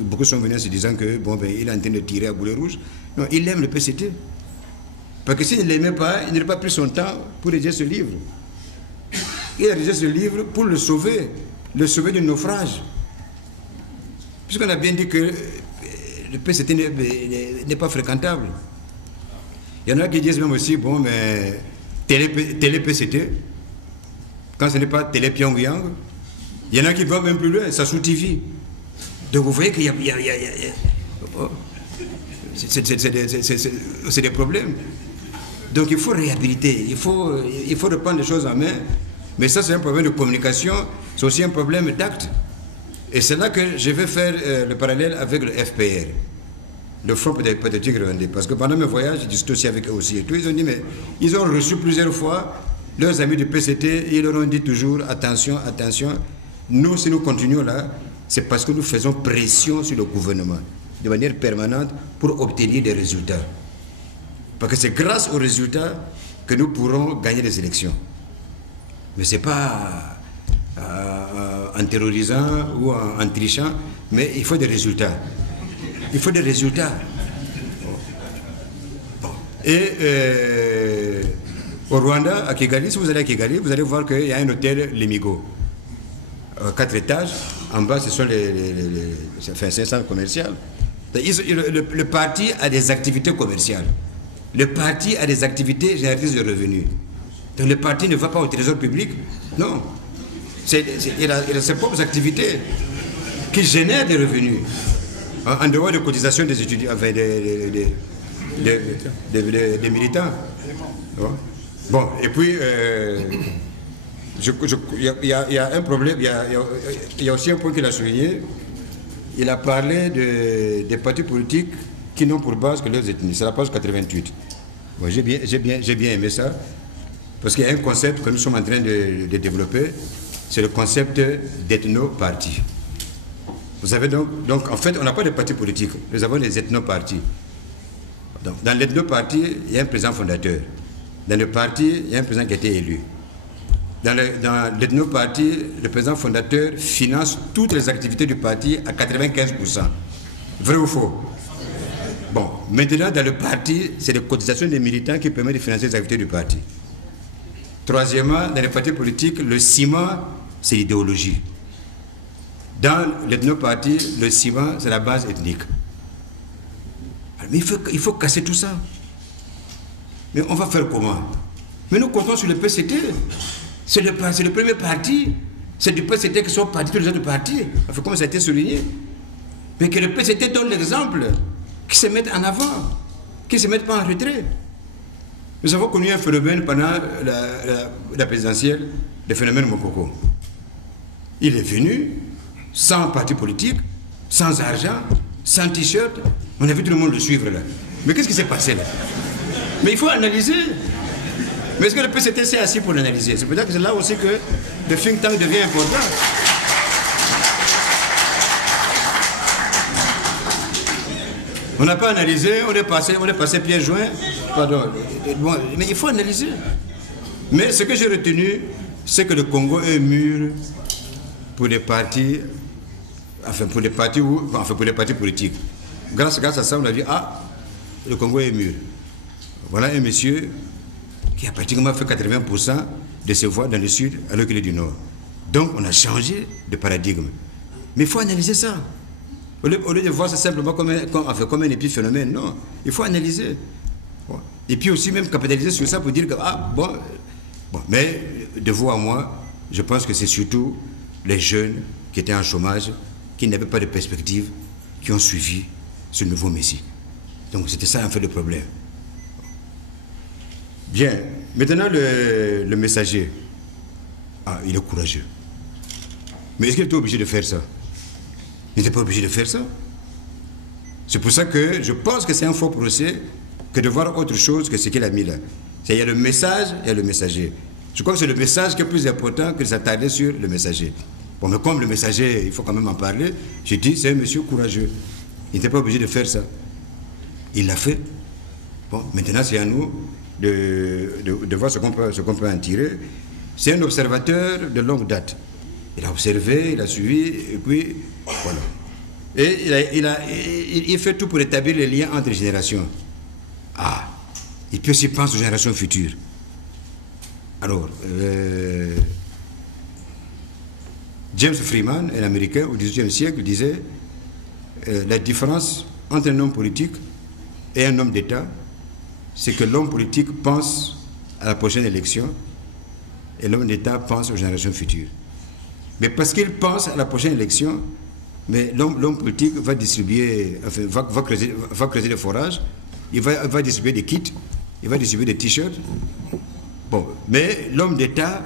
Beaucoup sont venus en se disant que bon, ben, il est en train de tirer à boulet rouge. Non, il aime le PCT. Parce que s'il ne l'aimait pas, il n'aurait pas pris son temps pour rédiger ce livre. Il a rédigé ce livre pour le sauver du naufrage. Puisqu'on a bien dit que le PCT n'est pas fréquentable. Il y en a qui disent même aussi, bon, mais télé PCT, quand ce n'est pas télé Pyongyang, il y en a qui vont même plus loin, ça sous TV. Donc vous voyez qu'il y a c'est des problèmes. Donc il faut réhabiliter, il faut reprendre les choses en main. Mais ça, c'est un problème de communication, c'est aussi un problème d'acte. Et c'est là que je vais faire le parallèle avec le FPR, le Front Patriotique Rwandais. Parce que pendant mes voyages, j'ai discuté aussi avec eux aussi. Et tout, ils ont dit, mais ils ont reçu plusieurs fois leurs amis du PCT et ils leur ont dit toujours, attention, attention, nous, si nous continuons là, c'est parce que nous faisons pression sur le gouvernement de manière permanente pour obtenir des résultats. Parce que c'est grâce aux résultats que nous pourrons gagner les élections. Mais ce n'est pas en terrorisant ou en trichant, mais il faut des résultats. Il faut des résultats. Bon. Et au Rwanda, à Kigali, si vous allez à Kigali, vous allez voir qu'il y a un hôtel Lemigo. 4 étages, en bas ce sont c'est un centre commercial. Le parti a des activités commerciales. Le parti a des activités génératrices de revenus. Donc le parti ne va pas au trésor public, non. Il a ses propres activités qui génèrent des revenus. En dehors de cotisations des étudiants, enfin des militants. Bon, et puis, il y a un problème, il y a aussi un point qu'il a souligné. Il a parlé des partis politiques qui n'ont pour base que leurs ethnies. C'est la page 88. Bon, j'ai bien aimé ça, parce qu'il y a un concept que nous sommes en train de développer, c'est le concept d'ethno-parti. Vous savez donc, en fait, on n'a pas de partis politiques, nous avons des ethno-partis. Dans l'ethno-parti, il y a un président fondateur. Dans le parti, il y a un président qui a été élu. Dans l'ethno-parti, le président fondateur finance toutes les activités du parti à 95%. Vrai ou faux? Bon, maintenant, dans le parti, c'est les cotisations des militants qui permettent de financer les activités du parti. Troisièmement, dans les partis politiques, le ciment, c'est l'idéologie. Dans l'ethno-parti, le ciment, c'est la base ethnique. Mais il faut casser tout ça. Mais on va faire comment? Mais nous comptons sur le PCT. C'est le premier parti. C'est du PCT qui sont partis tous les autres partis. Enfin, comme ça a été souligné. Mais que le PCT donne l'exemple, qu'ils se mettent en avant, qu'ils ne se mettent pas en retrait. Nous avons connu un phénomène pendant la présidentielle, le phénomène Mokoko. Il est venu sans parti politique, sans argent, sans t-shirt. On a vu tout le monde le suivre là. Mais qu'est-ce qui s'est passé là? Mais il faut analyser. Mais est-ce que le PCT s'est assis pour l'analyser? C'est peut-être que c'est là aussi que le think tank devient important. On n'a pas analysé, on est passé pieds joints. Pardon. Bon, mais il faut analyser. Mais ce que j'ai retenu, c'est que le Congo est mûr pour les partis, pour les partis politiques. Grâce à ça, on a dit, ah, le Congo est mûr. Voilà un monsieur qui a pratiquement fait 80% de ses voix dans le sud alors qu'il est du nord. Donc on a changé de paradigme. Mais il faut analyser ça. Au lieu de voir ça simplement comme un épiphénomène, non. Il faut analyser. Bon. Et puis aussi même capitaliser sur ça pour dire que, ah, bon. Mais de vous à moi, je pense que c'est surtout les jeunes qui étaient en chômage, qui n'avaient pas de perspective, qui ont suivi ce nouveau Messie. Donc c'était ça en fait le problème. Bien, maintenant le messager, il est courageux. Mais est-ce qu'il était obligé de faire ça? Il n'était pas obligé de faire ça. C'est pour ça que je pense que c'est un faux procès que de voir autre chose que ce qu'il a mis là. Il y a le message et il y a le messager. Je crois que c'est le message qui est plus important que de s'attarder sur le messager. Bon, mais comme le messager, il faut quand même en parler, j'ai dit c'est un monsieur courageux. Il n'était pas obligé de faire ça. Il l'a fait. Bon, maintenant c'est à nous de voir ce qu'on peut en tirer. C'est un observateur de longue date. Il a observé, il a suivi, et puis voilà. Et il fait tout pour établir les liens entre les générations. Ah, il peut aussi penser aux générations futures. Alors, James Freeman, un Américain au XVIIIe siècle, disait la différence entre un homme politique et un homme d'État, c'est que l'homme politique pense à la prochaine élection et l'homme d'État pense aux générations futures. Mais parce qu'il pense à la prochaine élection, mais l'homme politique va distribuer, enfin, va creuser des forages, il va distribuer des kits, il va distribuer des t-shirts. Bon, mais l'homme d'État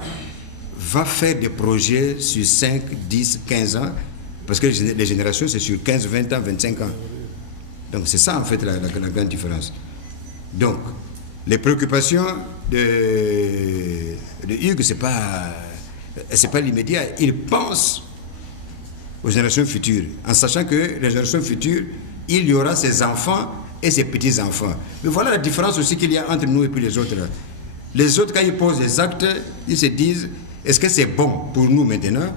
va faire des projets sur 5, 10, 15 ans, parce que les générations, c'est sur 15, 20 ans, 25 ans. Donc c'est ça, en fait, la grande différence. Donc, les préoccupations de Hugues, c'est pas l'immédiat. Il pense aux générations futures, en sachant que les générations futures, il y aura ses enfants et ses petits-enfants. Mais voilà la différence aussi qu'il y a entre nous et puis les autres. Les autres, quand ils posent des actes, ils se disent, est-ce que c'est bon pour nous maintenant?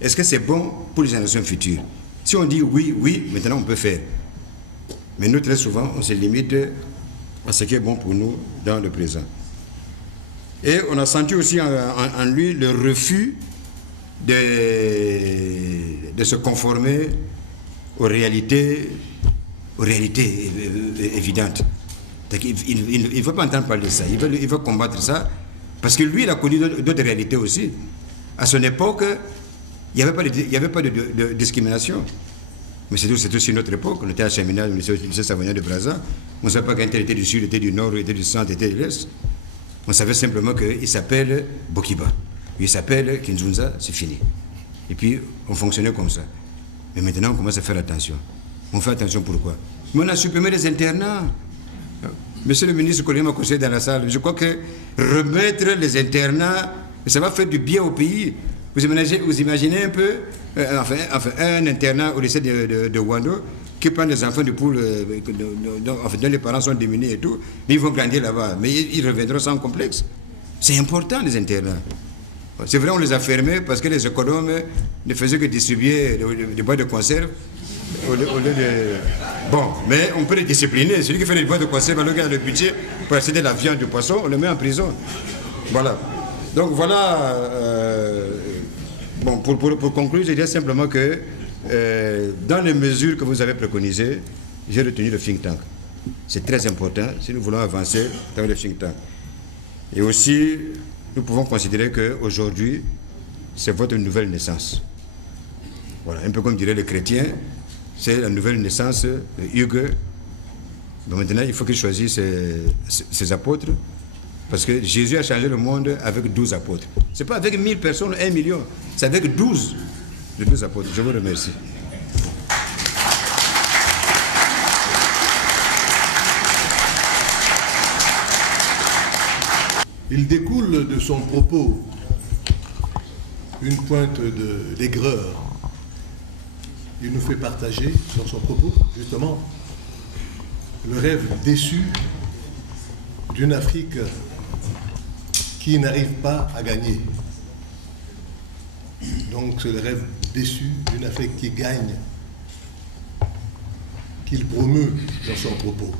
Est-ce que c'est bon pour les générations futures? Si on dit oui, oui, maintenant on peut faire. Mais nous, très souvent, on se limite à ce qui est bon pour nous dans le présent. Et on a senti aussi en lui le refus de se conformer aux réalités évidentes. Il ne veut pas entendre parler de ça, il veut combattre ça, parce que lui, il a connu d'autres réalités aussi. À son époque, il n'y avait pas de discrimination. Mais c'est aussi notre époque. On était à Cheminade, au lycée Savoyard de Brazza. On ne savait pas qu'un tel était du sud, était du nord, était du centre, était de l'est. On savait simplement qu'il s'appelle Bokiba. Il s'appelle Kinzunza, c'est fini. Et puis, on fonctionnait comme ça. Mais maintenant, on commence à faire attention. On fait attention pourquoi? Mais on a supprimé les internats. Monsieur le ministre Collier m'a conseillé dans la salle. Je crois que remettre les internats, ça va faire du bien au pays. Vous imaginez un peu, un internat au lycée de Wando qui prend des enfants de poule, dont les parents sont démunis et tout, mais ils vont grandir là-bas. Mais ils reviendront sans complexe. C'est important, les internats. C'est vrai, on les a fermés parce que les économes ne faisaient que distribuer des boîtes de conserve au lieu de... Bon, mais on peut les discipliner. Celui qui fait des boîtes de conserve, alors qu'il a le budget pour acheter de la viande, du poisson, on le met en prison. Voilà. Donc voilà... Bon, pour conclure, je dirais simplement que dans les mesures que vous avez préconisées, j'ai retenu le think tank. C'est très important si nous voulons avancer dans le think tank. Et aussi, nous pouvons considérer qu'aujourd'hui, c'est votre nouvelle naissance. Voilà, un peu comme diraient les chrétiens, c'est la nouvelle naissance de Hugues. Donc maintenant, il faut qu'il choisisse ses apôtres. Parce que Jésus a changé le monde avec 12 apôtres. Ce n'est pas avec 1000 personnes, 1 million. C'est avec 12 apôtres. Je vous remercie. Il découle de son propos une pointe d'aigreur. Il nous fait partager dans son propos, justement, le rêve déçu d'une Afrique qui n'arrive pas à gagner. Donc c'est le rêve déçu d'une Afrique qui gagne, qu'il promeut dans son propos.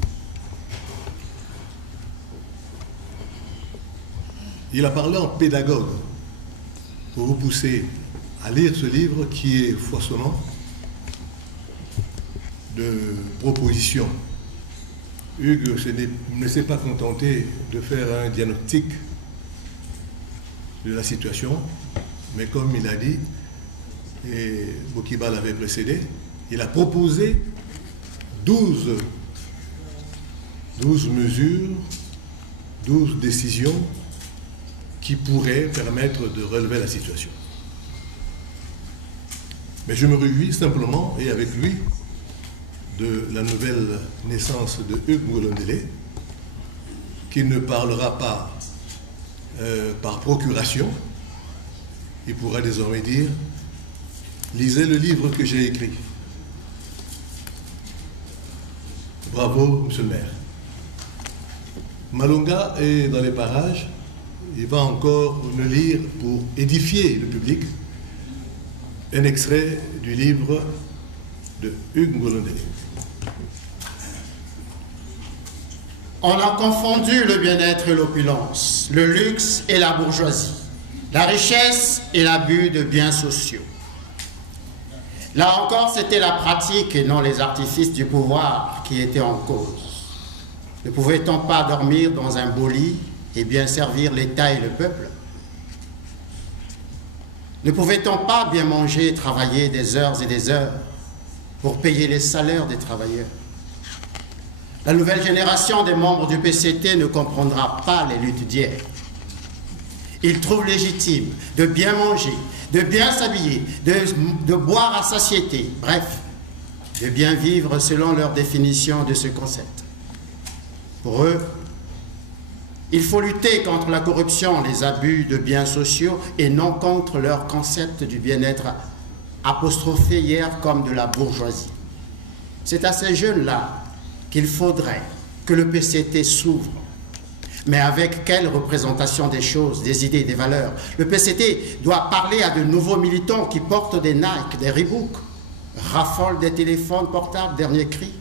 Il a parlé en pédagogue pour vous pousser à lire ce livre qui est foisonnant de propositions. Hugues ne s'est pas contenté de faire un diagnostic de la situation, mais comme il a dit, et Bokiba l'avait précédé, il a proposé 12 mesures, 12 décisions qui pourraient permettre de relever la situation. Mais je me réjouis simplement, et avec lui, de la nouvelle naissance de Hugues Ngolondele, qui ne parlera pas par procuration. Il pourra désormais dire « Lisez le livre que j'ai écrit ». Bravo, monsieur le maire. Malonga est dans les parages. Il va encore nous lire pour édifier le public un extrait du livre de Hugues Ngolondele. On a confondu le bien-être et l'opulence, le luxe et la bourgeoisie, la richesse et l'abus de biens sociaux. Là encore, c'était la pratique et non les artifices du pouvoir qui étaient en cause. Ne pouvait-on pas dormir dans un beau lit et bien servir l'État et le peuple? Ne pouvait-on pas bien manger et travailler des heures et des heures pour payer les salaires des travailleurs? La nouvelle génération des membres du PCT ne comprendra pas les luttes d'hier. Ils trouvent légitime de bien manger, de bien s'habiller, de boire à satiété, bref, de bien vivre selon leur définition de ce concept. Pour eux, il faut lutter contre la corruption, les abus de biens sociaux et non contre leur concept du bien-être apostrophé hier comme de la bourgeoisie. C'est à ces jeunes-là qu'il faudrait que le PCT s'ouvre. Mais avec quelle représentation des choses, des idées, des valeurs? Le PCT doit parler à de nouveaux militants qui portent des Nike, des Reebok, raffolent des téléphones portables, dernier cri,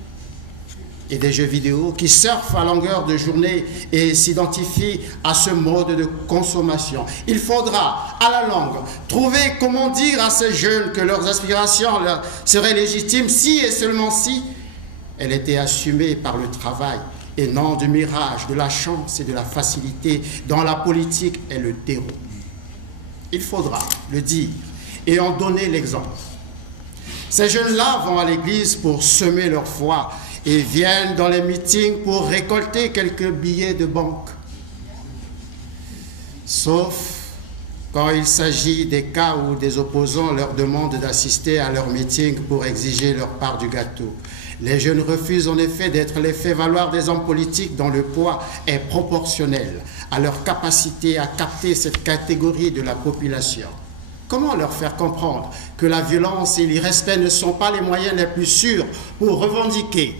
et des jeux vidéo, qui surfent à longueur de journée et s'identifient à ce mode de consommation. Il faudra, à la longue, trouver comment dire à ces jeunes que leurs aspirations seraient légitimes si et seulement si elles étaient assumées par le travail et non du mirage, de la chance et de la facilité dont la politique est le terreau. Il faudra le dire et en donner l'exemple. Ces jeunes-là vont à l'église pour semer leur foi et viennent dans les meetings pour récolter quelques billets de banque. Sauf quand il s'agit des cas où des opposants leur demandent d'assister à leur meeting pour exiger leur part du gâteau. Les jeunes refusent en effet d'être les fait-valoir des hommes politiques dont le poids est proportionnel à leur capacité à capter cette catégorie de la population. Comment leur faire comprendre que la violence et l'irrespect ne sont pas les moyens les plus sûrs pour revendiquer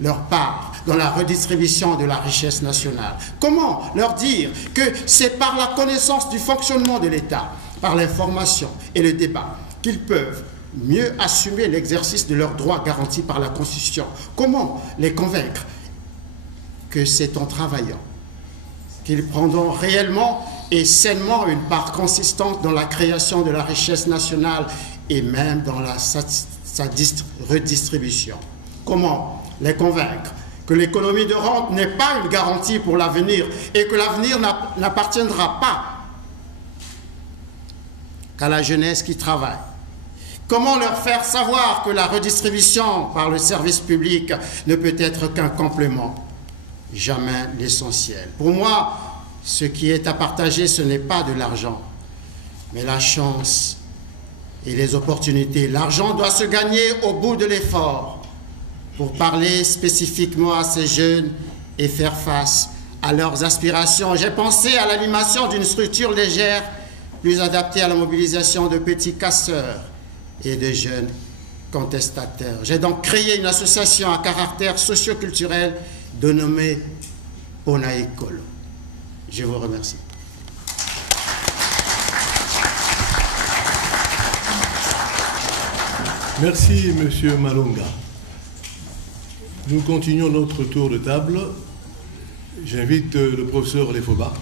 leur part dans la redistribution de la richesse nationale? Comment leur dire que c'est par la connaissance du fonctionnement de l'État, par l'information et le débat qu'ils peuvent mieux assumer l'exercice de leurs droits garantis par la Constitution? Comment les convaincre que c'est en travaillant qu'ils prendront réellement et sainement une part consistante dans la création de la richesse nationale et même dans sa redistribution? Comment les convaincre que l'économie de rente n'est pas une garantie pour l'avenir et que l'avenir n'appartiendra pas qu'à la jeunesse qui travaille? Comment leur faire savoir que la redistribution par le service public ne peut être qu'un complément, jamais l'essentiel? Pour moi, ce qui est à partager, ce n'est pas de l'argent, mais la chance et les opportunités. L'argent doit se gagner au bout de l'effort. Pour parler spécifiquement à ces jeunes et faire face à leurs aspirations, j'ai pensé à l'animation d'une structure légère, plus adaptée à la mobilisation de petits casseurs et de jeunes contestateurs. J'ai donc créé une association à caractère socio-culturel dénommée Ponaekolo. Je vous remercie. Merci, Monsieur Malonga. Nous continuons notre tour de table. J'invite le professeur Lefoba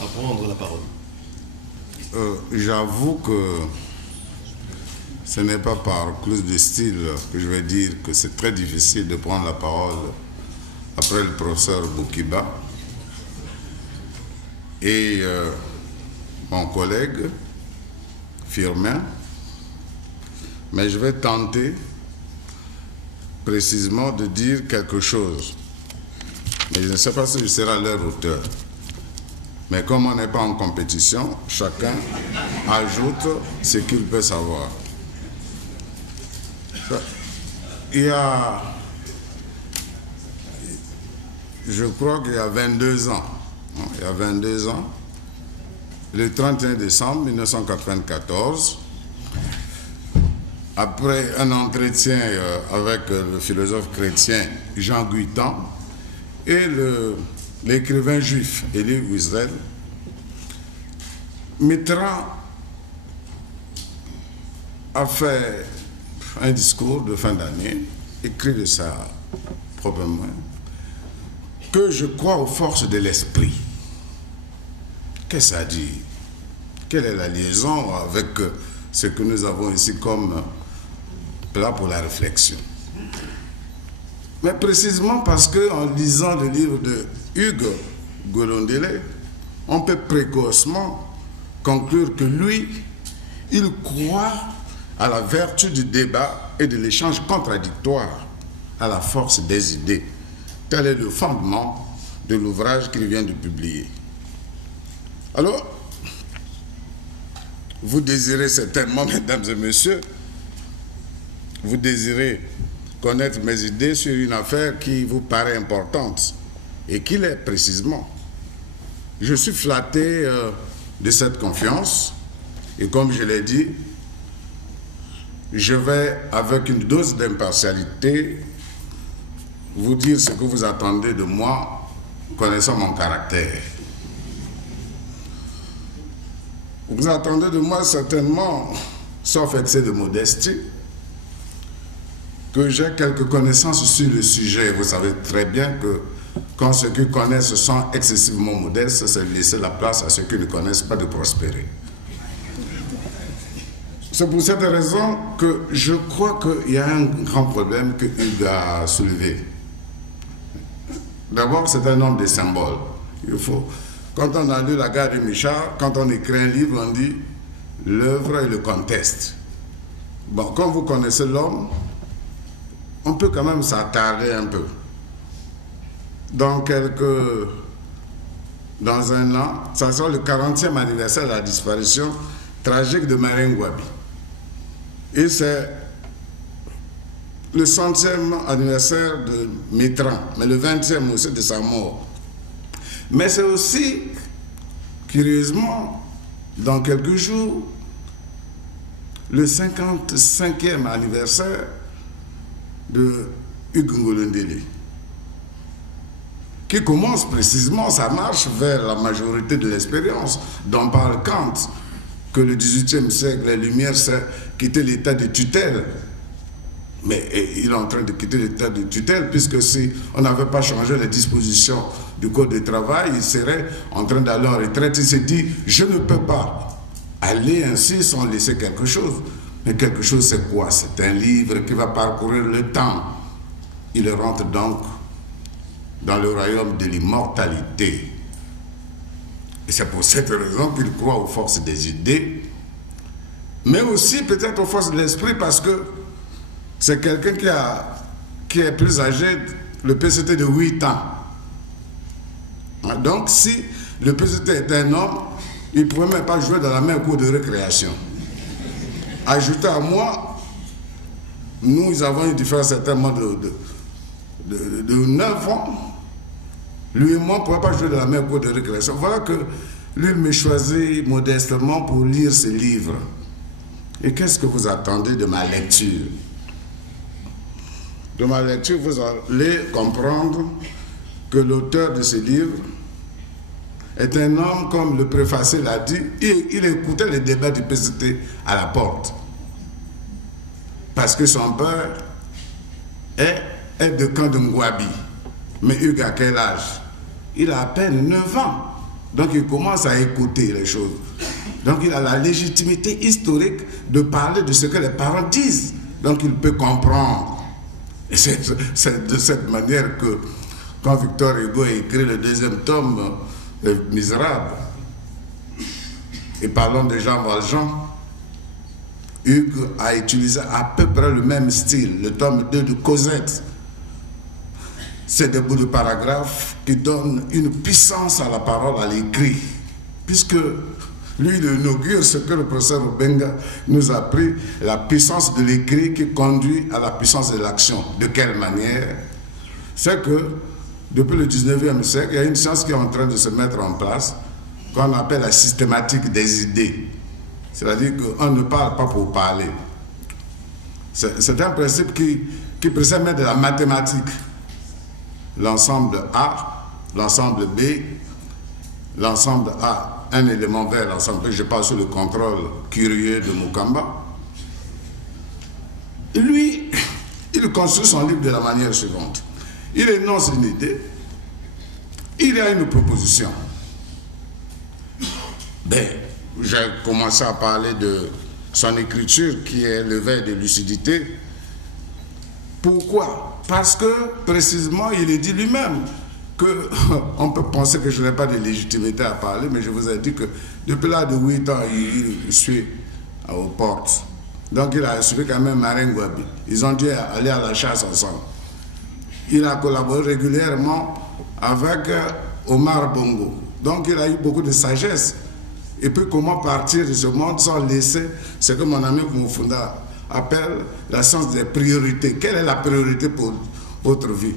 à prendre la parole. J'avoue que ce n'est pas par clause de style que je vais dire que c'est très difficile de prendre la parole après le professeur Boukiba et mon collègue Firmin, mais je vais tenter précisément de dire quelque chose. Mais je ne sais pas si je serai à leur hauteur. Mais comme on n'est pas en compétition, chacun ajoute ce qu'il peut savoir. Je crois qu'il y a 22 ans, le 31 décembre 1994, après un entretien avec le philosophe chrétien Jean Guiton et l'écrivain juif Elie Wiesel, Mitterrand a fait un discours de fin d'année, écrit de sa propre main, que je crois aux forces de l'esprit. Qu'est-ce que ça dit? Quelle est la liaison avec ce que nous avons ici comme plat pour la réflexion? Mais précisément parce qu'en lisant le livre de Hugues Golondele, on peut précocement conclure que lui, il croit à la vertu du débat et de l'échange contradictoire, à la force des idées. Tel est le fondement de l'ouvrage qu'il vient de publier. Alors, vous désirez certainement, mesdames et messieurs, vous désirez connaître mes idées sur une affaire qui vous paraît importante, et qui l'est précisément. Je suis flatté de cette confiance, et comme je l'ai dit, je vais, avec une dose d'impartialité, vous dire ce que vous attendez de moi, connaissant mon caractère. Vous attendez de moi certainement, sauf excès de modestie, que j'ai quelques connaissances sur le sujet. Vous savez très bien que quand ceux qui connaissent sont excessivement modestes, c'est laisser la place à ceux qui ne connaissent pas de prospérer. C'est pour cette raison que je crois qu'il y a un grand problème que Hugues a soulevé. D'abord, c'est un homme de symboles. Il faut, quand on a lu La Gare du Michard, quand on écrit un livre, on dit l'œuvre et le contexte. Bon, quand vous connaissez l'homme, on peut quand même s'attarder un peu. Dans un an, ça sera le 40e anniversaire de la disparition tragique de Marien Ngouabi. Et c'est le 100e anniversaire de Mitterrand, mais le 20e aussi de sa mort. Mais c'est aussi, curieusement, dans quelques jours, le 55e anniversaire de Hugues Golondele, qui commence précisément sa marche vers la majorité de l'expérience, dont parle Kant, que le XVIIIe siècle, les Lumières, c'est quitter l'état de tutelle. Mais il est en train de quitter l'état de tutelle, puisque si on n'avait pas changé les dispositions du Code du travail, il serait en train d'aller en retraite. Il s'est dit, je ne peux pas aller ainsi sans laisser quelque chose. Mais quelque chose, c'est quoi? C'est un livre qui va parcourir le temps. Il rentre donc dans le royaume de l'immortalité. Et c'est pour cette raison qu'il croit aux forces des idées, mais aussi peut-être aux forces de l'esprit, parce que c'est quelqu'un qui est plus âgé, le PCT de 8 ans. Donc si le PCT est un homme, il ne pourrait même pas jouer dans la même cour de récréation. Ajouté à moi, nous avons une différence certainement de 9 ans. Lui et moi, on ne pourrait pas jouer dans la même cour de récréation. Voilà que lui me choisit modestement pour lire ce livre. Et qu'est-ce que vous attendez de ma lecture? De ma lecture, vous allez comprendre que l'auteur de ce livre est un homme, comme le préfacé l'a dit, il écoutait les débats du PCT à la porte. Parce que son père est de camp de Ngouabi. Mais Hugues a quel âge? Il a à peine 9 ans. Donc il commence à écouter les choses. Donc il a la légitimité historique de parler de ce que les parents disent. Donc il peut comprendre. Et c'est de cette manière que quand Victor Hugo a écrit le 2e tome, Misérable, et parlons de Jean Valjean, Hugues a utilisé à peu près le même style, le tome 2 de Cosette. C'est des bouts de paragraphes qui donnent une puissance à la parole, à l'écrit, puisque lui, il inaugure ce que le professeur Obenga nous a appris, la puissance de l'écrit qui conduit à la puissance de l'action. De quelle manière? C'est que depuis le 19e siècle, il y a une science qui est en train de se mettre en place, qu'on appelle la systématique des idées. C'est-à-dire qu'on ne parle pas pour parler. C'est un principe qui précède même de la mathématique. L'ensemble A, l'ensemble B, l'ensemble A, un élément vers l'ensemble B. Je parle sous le contrôle curieux de Mukamba. lui, il construit son livre de la manière suivante. Il énonce une idée, il y a une proposition. Ben, j'ai commencé à parler de son écriture qui est l'éveil de lucidité. Pourquoi? Parce que, précisément, il est dit lui-même qu'on peut penser que je n'ai pas de légitimité à parler, mais je vous ai dit que depuis l'âge de 8 ans, il suit aux portes. Donc il a suivi quand même Marin Gwabi. Ils ont dû aller à la chasse ensemble. Il a collaboré régulièrement avec Omar Bongo. Donc il a eu beaucoup de sagesse. Et puis comment partir de ce monde sans laisser ce que mon ami Mufunda appelle la science des priorités. Quelle est la priorité pour votre vie?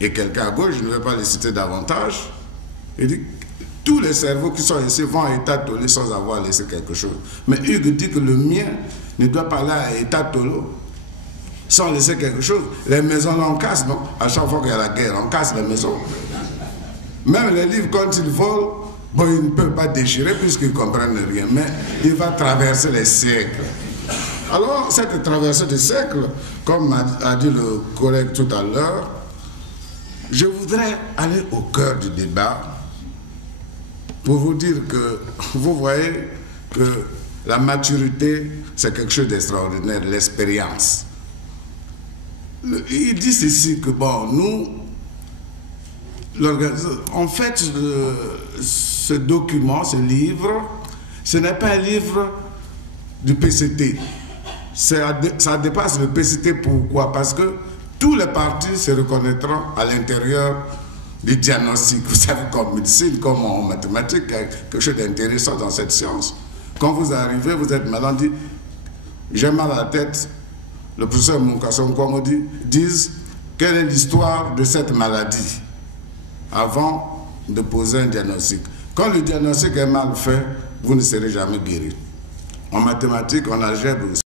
Et quelqu'un à gauche, je ne vais pas le citer davantage, il dit tous les cerveaux qui sont ici vont à État Tolo sans avoir laissé quelque chose. Mais Hugues dit que le mien ne doit pas aller à État Tolo sans laisser quelque chose. Les maisons, on casse, non? À chaque fois qu'il y a la guerre, on casse les maisons. Même les livres, quand ils volent, bon, ils ne peuvent pas déchirer puisqu'ils ne comprennent rien. Mais il va traverser les siècles. Alors, cette traversée des siècles, comme a dit le collègue tout à l'heure, je voudrais aller au cœur du débat pour vous dire que vous voyez que la maturité, c'est quelque chose d'extraordinaire, l'expérience. Il dit ceci que, bon, nous, en fait, ce document, ce livre, ce n'est pas un livre du PCT. Ça dépasse le PCT. Pourquoi? Parce que tous les partis se reconnaîtront à l'intérieur du diagnostic. Vous savez, comme médecine, comme en mathématiques, il y a quelque chose d'intéressant dans cette science. Quand vous arrivez, vous êtes malade, dit j'ai mal à la tête. Le professeur Moukasson Kouamo dit quelle est l'histoire de cette maladie avant de poser un diagnostic. Quand le diagnostic est mal fait, vous ne serez jamais guéri. En mathématiques, en algèbre,